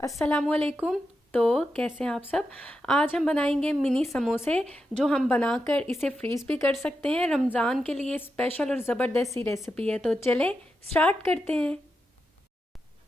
अस्सलामुअलैकुम। तो कैसे हैं आप सब। आज हम बनाएंगे मिनी समोसे जो हम बनाकर इसे फ्रीज़ भी कर सकते हैं। रमज़ान के लिए स्पेशल और ज़बरदस्त सी रेसिपी है। तो चलें स्टार्ट करते हैं।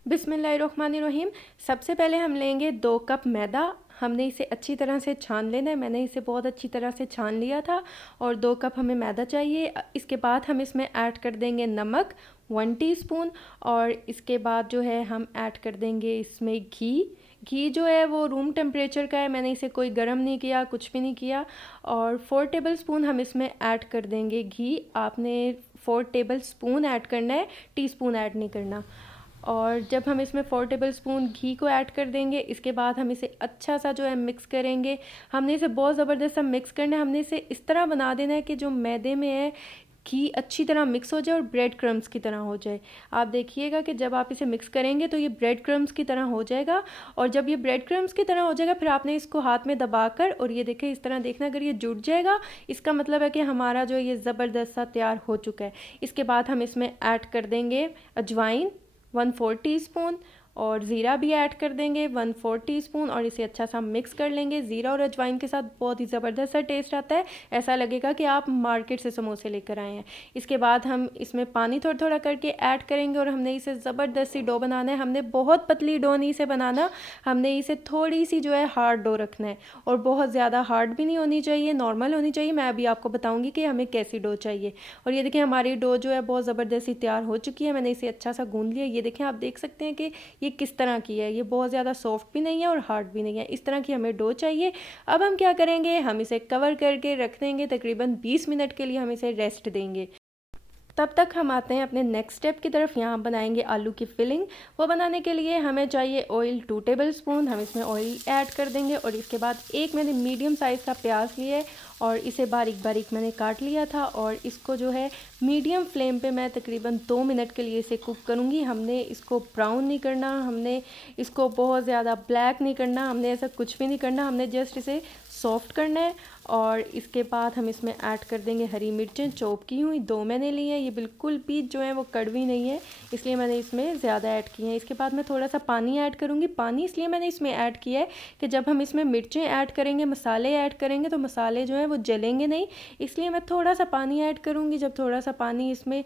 बिस्मिल्लाहिर्रहमानिर्रहीम। सबसे पहले हम लेंगे 2 कप मैदा। हमने इसे अच्छी तरह से छान लेना है। मैंने इसे बहुत अच्छी तरह से छान लिया था और 2 कप हमें मैदा चाहिए। इसके बाद हम इसमें ऐड कर देंगे नमक 1 टीस्पून और इसके बाद जो है हम ऐड कर देंगे इसमें घी जो है वो रूम टेम्परेचर का है। मैंने इसे कोई गर्म नहीं किया, कुछ भी नहीं किया। और 4 टेबल स्पून हम इसमें ऐड कर देंगे घी। आपने 4 टेबल स्पून ऐड करना है, टीस्पून ऐड नहीं करना। और जब हम इसमें 4 टेबल स्पून घी को ऐड कर देंगे, इसके बाद हम इसे अच्छा सा जो है मिक्स करेंगे। हमने इसे बहुत ज़बरदस्त सा मिक्स करना है। हमने इसे इस तरह बना देना है कि जो मैदे में है घी अच्छी तरह मिक्स हो जाए और ब्रेड क्रम्स की तरह हो जाए। आप देखिएगा कि जब आप इसे मिक्स करेंगे तो ये ब्रेड क्रम्स की तरह हो जाएगा। और जब ये ब्रेड क्रम्स की तरह हो जाएगा फिर आपने इसको हाथ में दबाकर और ये देखें इस तरह देखना, अगर ये जुड़ जाएगा इसका मतलब है कि हमारा जो ये ज़बरदस्त सा तैयार हो चुका है। इसके बाद हम इसमें ऐड कर देंगे अजवाइन 1/4 टीस्पून और ज़ीरा भी ऐड कर देंगे 1/4 टीस्पून और इसे अच्छा सा मिक्स कर लेंगे। ज़ीरा और अजवाइन के साथ बहुत ही ज़बरदस्त सा टेस्ट आता है। ऐसा लगेगा कि आप मार्केट से समोसे लेकर आए हैं। इसके बाद हम इसमें पानी थोड़ा थोड़ा करके ऐड करेंगे और हमने इसे ज़बरदस्त सी डो बनाना है। हमने बहुत पतली डो नहीं इसे बनाना, हमने इसे थोड़ी सी जो है हार्ड डो रखना है और बहुत ज़्यादा हार्ड भी नहीं होनी चाहिए, नॉर्मल होनी चाहिए। मैं अभी आपको बताऊँगी कि हमें कैसी डो चाहिए। और ये देखिए हमारी डो जो है बहुत ज़बरदस्त सी तैयार हो चुकी है। मैंने इसे अच्छा सा गूँध लिया। ये देखें, आप देख सकते हैं कि ये किस तरह की है। ये बहुत ज़्यादा सॉफ्ट भी नहीं है और हार्ड भी नहीं है, इस तरह की हमें डो चाहिए। अब हम क्या करेंगे, हम इसे कवर करके रख देंगे। तकरीबन 20 मिनट के लिए हम इसे रेस्ट देंगे। तब तक हम आते हैं अपने नेक्स्ट स्टेप की तरफ। यहाँ बनाएंगे आलू की फिलिंग। वो बनाने के लिए हमें चाहिए ऑयल 2 टेबल स्पून। हम इसमें ऑयल ऐड कर देंगे और इसके बाद एक मैंने मीडियम साइज़ का प्याज लिया है और इसे बारीक बारीक मैंने काट लिया था और इसको जो है मीडियम फ्लेम पे मैं तकरीबन 2 मिनट के लिए इसे कुक करूँगी। हमने इसको ब्राउन नहीं करना, हमने इसको बहुत ज़्यादा ब्लैक नहीं करना, हमने ऐसा कुछ भी नहीं करना। हमने जस्ट इसे सॉफ्ट करना है। और इसके बाद हम इसमें ऐड कर देंगे हरी मिर्चें चॉप की हुई 2 मैंने ली हैं। ये बिल्कुल भी जो है वो कड़वी नहीं है, इसलिए मैंने इसमें ज़्यादा ऐड की हैं। इसके बाद मैं थोड़ा सा पानी ऐड करूँगी। पानी इसलिए मैंने इसमें ऐड किया है कि जब हम इसमें मिर्चें ऐड करेंगे, मसाले ऐड करेंगे तो मसाले जो हैं वो जलेंगे नहीं, इसलिए मैं थोड़ा सा पानी ऐड करूँगी। जब थोड़ा सा पानी इसमें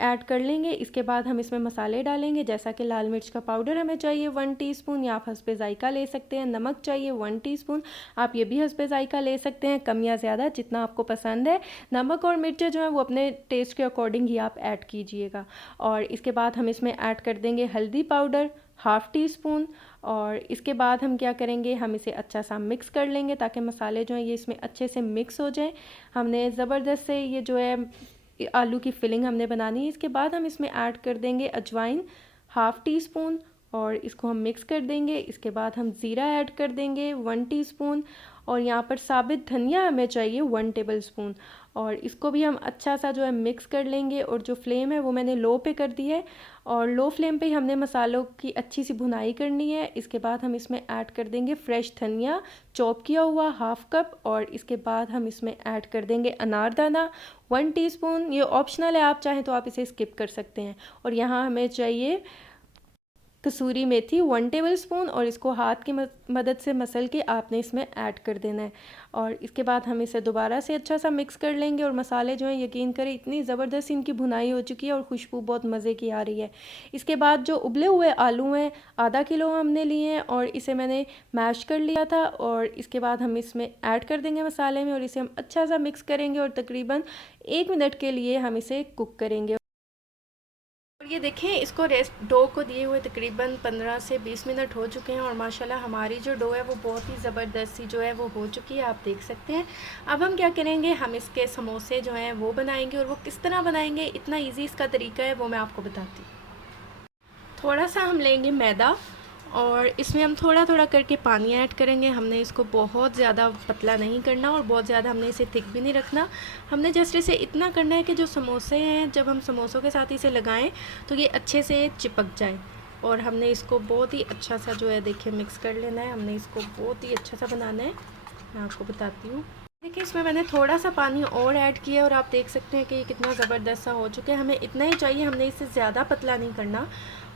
ऐड कर लेंगे इसके बाद हम इसमें मसाले डालेंगे। जैसा कि लाल मिर्च का पाउडर हमें चाहिए 1 टीस्पून, या आप हस्बे ज़ायका ले सकते हैं। नमक चाहिए 1 टीस्पून, आप ये भी हस्बे ज़ायका ले सकते हैं, कम या ज़्यादा जितना आपको पसंद है। नमक और मिर्चें जो है वो अपने टेस्ट के अकॉर्डिंग ही आप ऐड कीजिएगा। और इसके बाद हम इसमें ऐड कर देंगे हल्दी पाउडर 1/2 टीस्पून। और इसके बाद हम क्या करेंगे, हम इसे अच्छा सा मिक्स कर लेंगे ताकि मसाले जो हैं ये इसमें अच्छे से मिक्स हो जाएं। हमने ज़बरदस्त से ये जो है आलू की फिलिंग हमने बनानी है। इसके बाद हम इसमें ऐड कर देंगे अजवाइन 1/2 टीस्पून और इसको हम मिक्स कर देंगे। इसके बाद हम ज़ीरा ऐड कर देंगे 1 टीस्पून और यहाँ पर साबित धनिया हमें चाहिए 1 टेबल स्पून और इसको भी हम अच्छा सा जो है मिक्स कर लेंगे। और जो फ्लेम है वो मैंने लो पे कर दी है और लो फ्लेम पे ही हमने मसालों की अच्छी सी भुनाई करनी है। इसके बाद हम इसमें ऐड कर देंगे फ्रेश धनिया चॉप किया हुआ 1/2 कप और इसके बाद हम इसमें ऐड कर देंगे अनारदाना 1 टीस्पून। ये ऑप्शनल है, आप चाहें तो आप इसे स्किप कर सकते हैं। और यहाँ हमें चाहिए कसूरी मेथी 1 टेबल स्पून और इसको हाथ की मदद से मसल के आपने इसमें ऐड कर देना है। और इसके बाद हम इसे दोबारा से अच्छा सा मिक्स कर लेंगे। और मसाले जो हैं यकीन करें इतनी ज़बरदस्त इनकी भुनाई हो चुकी है और खुशबू बहुत मज़े की आ रही है। इसके बाद जो उबले हुए आलू हैं आधा किलो हमने लिए हैं और इसे मैंने मैश कर लिया था और इसके बाद हम इसमें ऐड कर देंगे मसाले में और इसे हम अच्छा सा मिक्स करेंगे और तकरीबन 1 मिनट के लिए हम इसे कुक करेंगे। और ये देखें इसको रेस्ट डो को दिए हुए तकरीबन 15 से 20 मिनट हो चुके हैं और माशाल्लाह हमारी जो डो है वो बहुत ही ज़बरदस्त सी जो है वो हो चुकी है, आप देख सकते हैं। अब हम क्या करेंगे, हम इसके समोसे जो हैं वो बनाएंगे और वो किस तरह बनाएंगे, इतना इजी इसका तरीका है वो मैं आपको बताती हूँ। थोड़ा सा हम लेंगे मैदा और इसमें हम थोड़ा थोड़ा करके पानी ऐड करेंगे। हमने इसको बहुत ज़्यादा पतला नहीं करना और बहुत ज़्यादा हमने इसे थिक भी नहीं रखना। हमने जस्ट इसे इतना करना है कि जो समोसे हैं जब हम समोसों के साथ इसे लगाएं तो ये अच्छे से चिपक जाए। और हमने इसको बहुत ही अच्छा सा जो है देखिए मिक्स कर लेना है। हमने इसको बहुत ही अच्छा सा बनाना है, मैं आपको बताती हूँ। देखिए इसमें मैंने थोड़ा सा पानी और ऐड किया और आप देख सकते हैं कि ये कितना ज़बरदस्त सा हो चुका है। हमें इतना ही चाहिए, हमने इसे ज़्यादा पतला नहीं करना।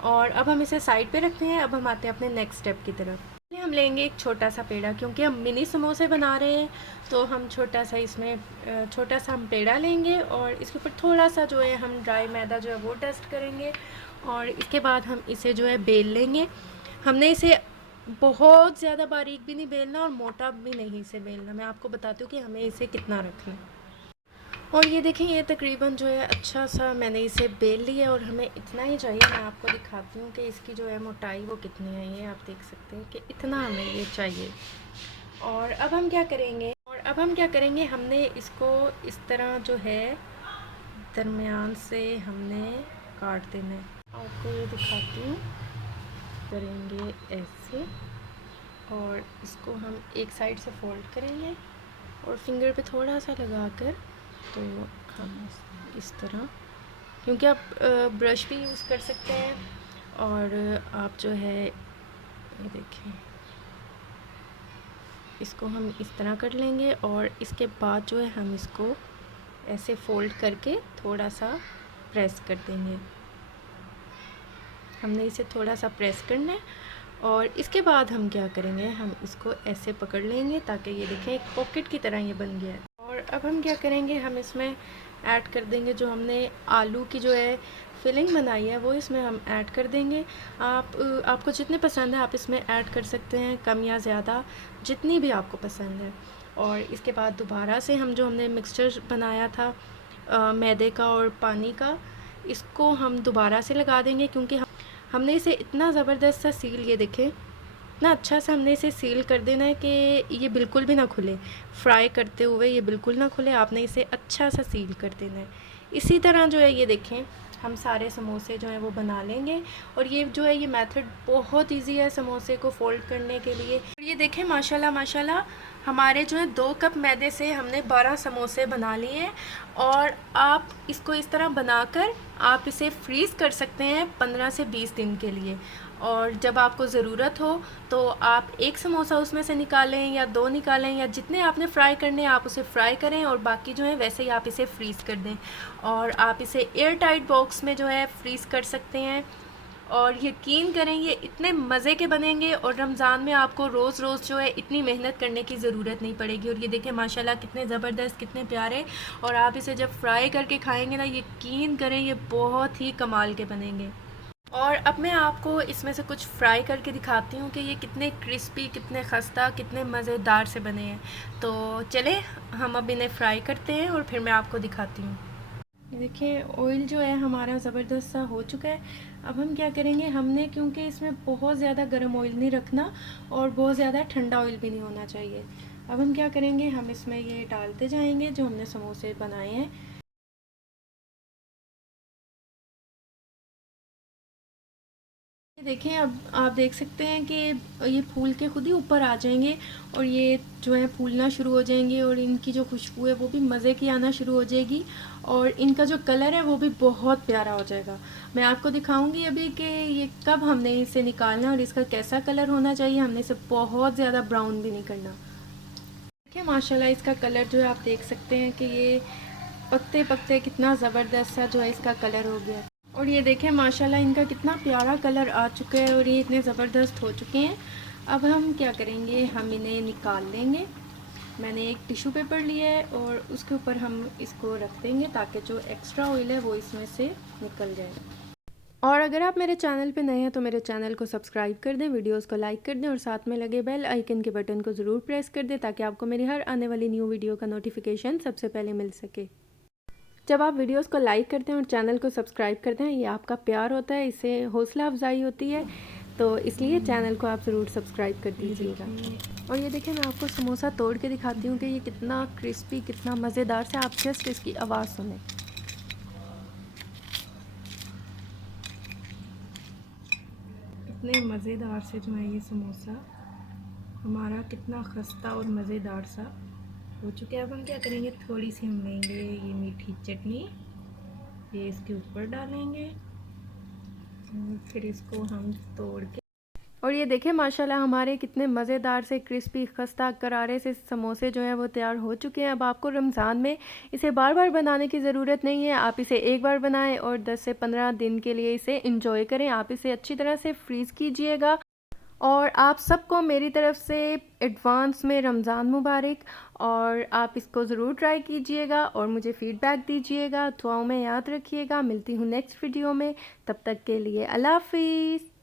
और अब हम इसे साइड पे रखते हैं। अब हम आते हैं अपने नेक्स्ट स्टेप की तरफ। पहले हम लेंगे एक छोटा सा पेड़ा, क्योंकि हम मिनी समोसे बना रहे हैं तो हम छोटा सा इसमें छोटा सा हम पेड़ा लेंगे और इसके ऊपर थोड़ा सा जो है हम ड्राई मैदा जो है वो टेस्ट करेंगे और इसके बाद हम इसे जो है बेल लेंगे। हमने इसे बहुत ज़्यादा बारीक भी नहीं बेलना और मोटा भी नहीं इसे बेलना। मैं आपको बताती हूँ कि हमें इसे कितना रखना है। और ये देखें, ये तकरीबन जो है अच्छा सा मैंने इसे बेल लिया और हमें इतना ही चाहिए। मैं आपको दिखाती हूँ कि इसकी जो है मोटाई वो कितनी है। ये आप देख सकते हैं कि इतना हमें ये चाहिए। और अब हम क्या करेंगे, हमने इसको इस तरह जो है दरमियान से हमने काट देना है। आपको ये दिखाती हूँ, करेंगे ऐसे और इसको हम एक साइड से फोल्ड करेंगे और फिंगर पे थोड़ा सा लगाकर, तो हम इस तरह, क्योंकि आप ब्रश भी यूज़ कर सकते हैं और आप जो है ये देखें, इसको हम इस तरह कर लेंगे और इसके बाद जो है हम इसको ऐसे फोल्ड करके थोड़ा सा प्रेस कर देंगे। हमने इसे थोड़ा सा प्रेस करना है और इसके बाद हम क्या करेंगे, हम इसको ऐसे पकड़ लेंगे ताकि ये देखें एक पॉकेट की तरह ये बन गया है। और अब हम क्या करेंगे, हम इसमें ऐड कर देंगे जो हमने आलू की जो है फिलिंग बनाई है वो इसमें हम ऐड कर देंगे। आपको जितने पसंद है आप इसमें ऐड कर सकते हैं, कम या ज़्यादा जितनी भी आपको पसंद है। और इसके बाद दोबारा से हम जो हमने मिक्सचर बनाया था मैदे का और पानी का, इसको हम दोबारा से लगा देंगे, क्योंकि हमने इसे इतना ज़बरदस्त सा सील, ये देखें इतना अच्छा सा हमने इसे सील कर देना है कि ये बिल्कुल भी ना खुले। फ्राई करते हुए ये बिल्कुल ना खुले, आपने इसे अच्छा सा सील कर देना है। इसी तरह जो है ये देखें हम सारे समोसे जो हैं वो बना लेंगे। और ये जो है ये मेथड बहुत इजी है समोसे को फोल्ड करने के लिए। और ये देखें माशाल्लाह माशाल्लाह हमारे जो है 2 कप मैदे से हमने 12 समोसे बना लिए हैं। और आप इसको इस तरह बनाकर आप इसे फ्रीज़ कर सकते हैं 15 से 20 दिन के लिए। और जब आपको ज़रूरत हो तो आप एक समोसा उसमें से निकालें या 2 निकालें, या जितने आपने फ्राई करने हैं आप उसे फ्राई करें और बाकी जो है वैसे ही आप इसे फ्रीज़ कर दें। और आप इसे एयर टाइट बॉक्स में जो है फ्रीज़ कर सकते हैं। और यकीन करें ये इतने मज़े के बनेंगे और रमज़ान में आपको रोज़ रोज़ जो है इतनी मेहनत करने की ज़रूरत नहीं पड़ेगी। और ये देखें माशाल्लाह कितने ज़बरदस्त, कितने प्यारे। और आप इसे जब फ्राई करके खाएंगे ना, यकीन करें ये बहुत ही कमाल के बनेंगे। और अब मैं आपको इसमें से कुछ फ्राई करके दिखाती हूँ कि ये कितने क्रिस्पी, कितने खस्ता, कितने मज़ेदार से बने हैं। तो चले हम अब इन्हें फ्राई करते हैं और फिर मैं आपको दिखाती हूँ। ये देखिए ऑयल जो है हमारा ज़बरदस्त सा हो चुका है। अब हम क्या करेंगे, हमने क्योंकि इसमें बहुत ज़्यादा गर्म ऑयल नहीं रखना और बहुत ज़्यादा ठंडा ऑयल भी नहीं होना चाहिए। अब हम क्या करेंगे, हम इसमें ये डालते जाएंगे जो हमने समोसे बनाए हैं। देखें अब आप देख सकते हैं कि ये फूल के खुद ही ऊपर आ जाएंगे और ये जो है फूलना शुरू हो जाएंगे और इनकी जो खुशबू है वो भी मज़े की आना शुरू हो जाएगी और इनका जो कलर है वो भी बहुत प्यारा हो जाएगा। मैं आपको दिखाऊंगी अभी कि ये कब हमने इसे निकालना और इसका कैसा कलर होना चाहिए। हमने इसे बहुत ज़्यादा ब्राउन भी नहीं करना। देखिए माशाल्लाह इसका कलर जो है आप देख सकते हैं कि ये पकते पकते कितना ज़बरदस्त सा जो है इसका कलर हो गया। और ये देखें माशाल्लाह इनका कितना प्यारा कलर आ चुका है और ये इतने ज़बरदस्त हो चुके हैं। अब हम क्या करेंगे, हम इन्हें निकाल लेंगे। मैंने एक टिश्यू पेपर लिया है और उसके ऊपर हम इसको रख देंगे ताकि जो एक्स्ट्रा ऑयल है वो इसमें से निकल जाए। और अगर आप मेरे चैनल पे नए हैं तो मेरे चैनल को सब्सक्राइब कर दें, वीडियोस को लाइक कर दें और साथ में लगे बेल आइकन के बटन को ज़रूर प्रेस कर दें ताकि आपको मेरी हर आने वाली न्यू वीडियो का नोटिफिकेशन सबसे पहले मिल सके। जब आप वीडियोस को लाइक करते हैं और चैनल को सब्सक्राइब करते हैं, ये आपका प्यार होता है, इससे हौसला अफजाई होती है, तो इसलिए चैनल को आप ज़रूर सब्सक्राइब कर दीजिएगा। और ये देखिए मैं आपको समोसा तोड़ के दिखाती हूँ कि ये कितना क्रिस्पी, कितना मज़ेदार से, आप जस्ट इसकी आवाज़ सुने। इतने मज़ेदार से जो है ये समोसा हमारा कितना खस्ता और मज़ेदार सा हो चुका है। अब हम क्या करेंगे, थोड़ी सी हम लेंगे ये मीठी चटनी, ये इसके ऊपर डालेंगे और फिर इसको हम तोड़ के, और ये देखें माशाल्लाह हमारे कितने मज़ेदार से क्रिस्पी खस्ता करारे से समोसे जो हैं वो तैयार हो चुके हैं। अब आपको रमज़ान में इसे बार बार बनाने की ज़रूरत नहीं है, आप इसे एक बार बनाएं और 10 से 15 दिन के लिए इसे इंजॉय करें। आप इसे अच्छी तरह से फ्रीज़ कीजिएगा। और आप सबको मेरी तरफ़ से एडवांस में रमज़ान मुबारक। और आप इसको ज़रूर ट्राई कीजिएगा और मुझे फ़ीडबैक दीजिएगा। दुआओं में याद रखिएगा। मिलती हूँ नेक्स्ट वीडियो में, तब तक के लिए अल्लाह हाफ़िज़।